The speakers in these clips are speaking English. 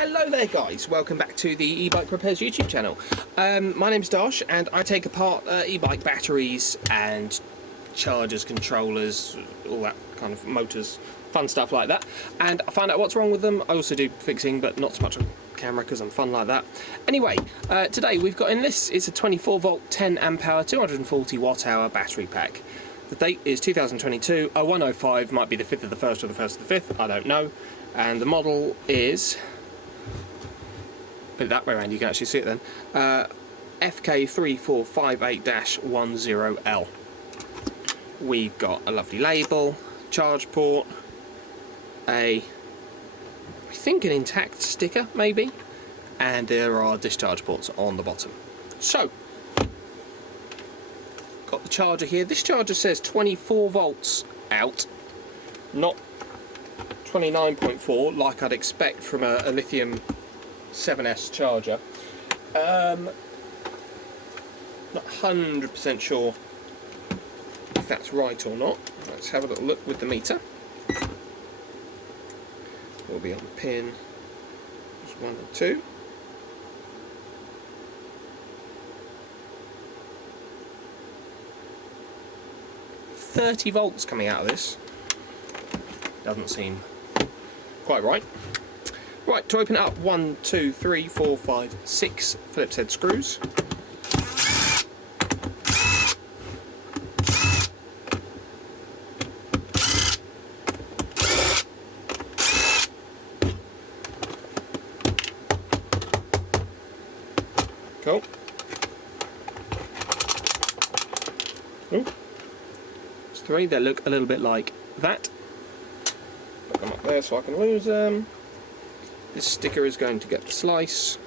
Hello there guys, welcome back to the e-bike repairs YouTube channel. My name's Dosh and I take apart e-bike batteries and chargers, controllers, all that kind of motors, fun stuff like that, and I find out what's wrong with them. I also do fixing, but not so much on camera because I'm fun like that. Anyway, today we've got in this, it's a 24 volt 10 amp hour 240 watt hour battery pack. The date is 2022, 0105, might be the 5th of the 1st or the 1st of the 5th, I don't know. And the model is, put it that way around, you can actually see it then, FK3458-10L. We've got a lovely label, charge port, I think an intact sticker maybe, and there are discharge ports on the bottom. So, got the charger here. This charger says 24 volts out, not 29.4 like I'd expect from a lithium 7S charger. Not 100% sure if that's right or not. Let's have a little look with the meter. We'll be on pin 1 and 2. .30 volts coming out of this. Doesn't seem quite right. Right, to open it up, 1, 2, 3, 4, 5, 6 Phillips head screws. Cool. Oh. 3, they look a little bit like that. Put them up there so I can lose them. This sticker is going to get the slice.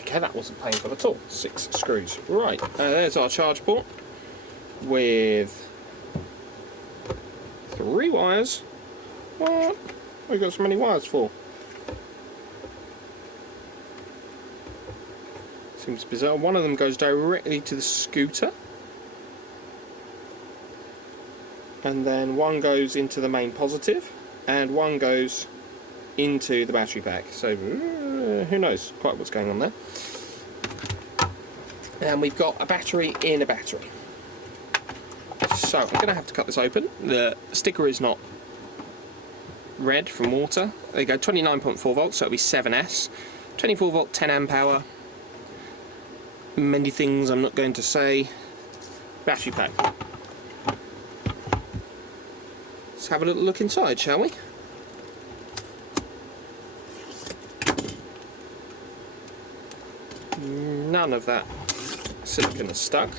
Okay, that wasn't painful at all. 6 screws. Right, there's our charge port with 3 wires. What? We've got so many wires for? Seems bizarre. One of them goes directly to the scooter, and then one goes into the main positive, and one goes into the battery pack. So who knows quite what's going on there. And we've got a battery in a battery. So I'm going to have to cut this open. The sticker is not red from water. There you go, 29.4 volts, so it'll be 7S. 24 volt, 10 amp hour. Many things I'm not going to say. Battery pack. Let's have a little look inside, shall we? None of that silicone is stuck.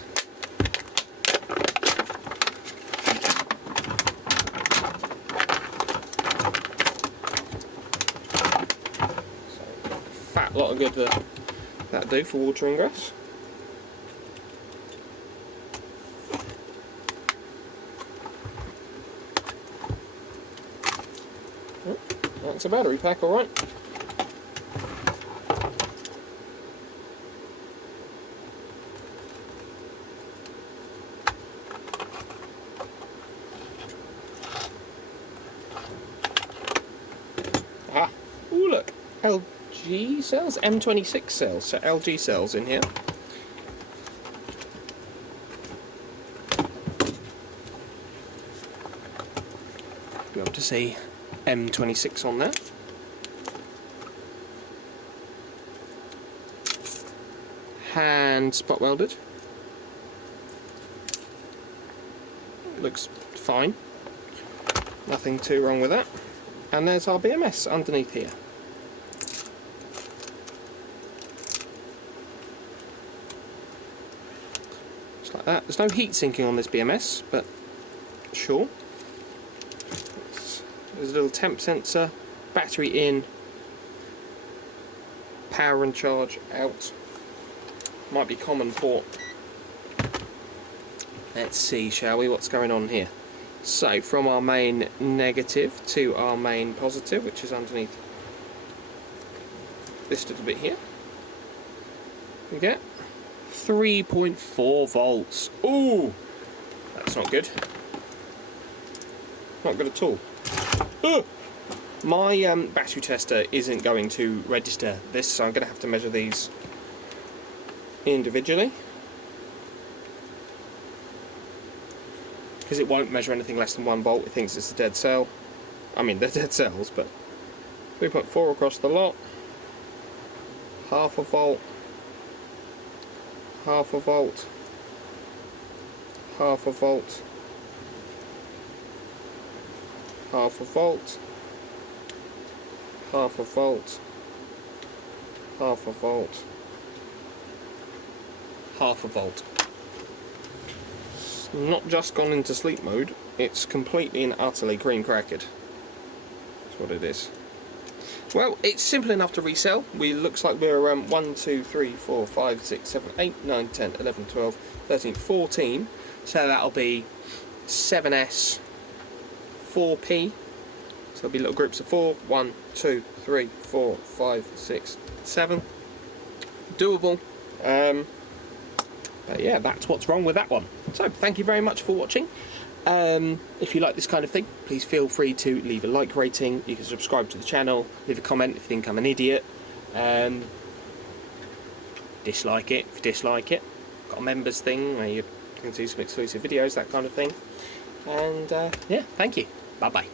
Fat lot of good that'll do for watering grass. Oh, that's a battery pack, alright. Ah, ooh, look, LG cells, M26 cells, so LG cells in here. Be able to see M26 on there. Hand spot welded. Looks fine. Nothing too wrong with that. And there's our BMS underneath here. Just like that. There's no heat sinking on this BMS, but sure. There's a little temp sensor, battery in, power and charge out. Might be common port. Let's see, shall we, what's going on here. So from our main negative to our main positive, which is underneath this little bit here, we get 3.4 volts. Ooh, that's not good. Not good at all. Ugh. My battery tester isn't going to register this, so I'm going to have to measure these individually, because it won't measure anything less than 1 volt. It thinks it's a dead cell. I mean, they're dead cells, but 3.4 across the lot. Half a volt. Half a volt. Half a volt. Half a volt. Half a volt. Half a volt. Half a volt. It's not just gone into sleep mode, it's completely and utterly cream crackered. That's what it is. Well, it's simple enough to resell. Looks like we're 1, 2, 3, 4, 5, 6, 7, 8, 9, 10, 11, 12, 13, 14. So that'll be 7S, 4P. So there'll be little groups of 4, 1, 2, 3, 4, 5, 6, 7. Doable. But yeah, that's what's wrong with that one. So thank you very much for watching. If you like this kind of thing, please feel free to leave a like rating. You can subscribe to the channel, leave a comment if you think I'm an idiot. Dislike it if you dislike it. Got a members thing where you can see some exclusive videos, that kind of thing. And yeah, thank you. Bye bye.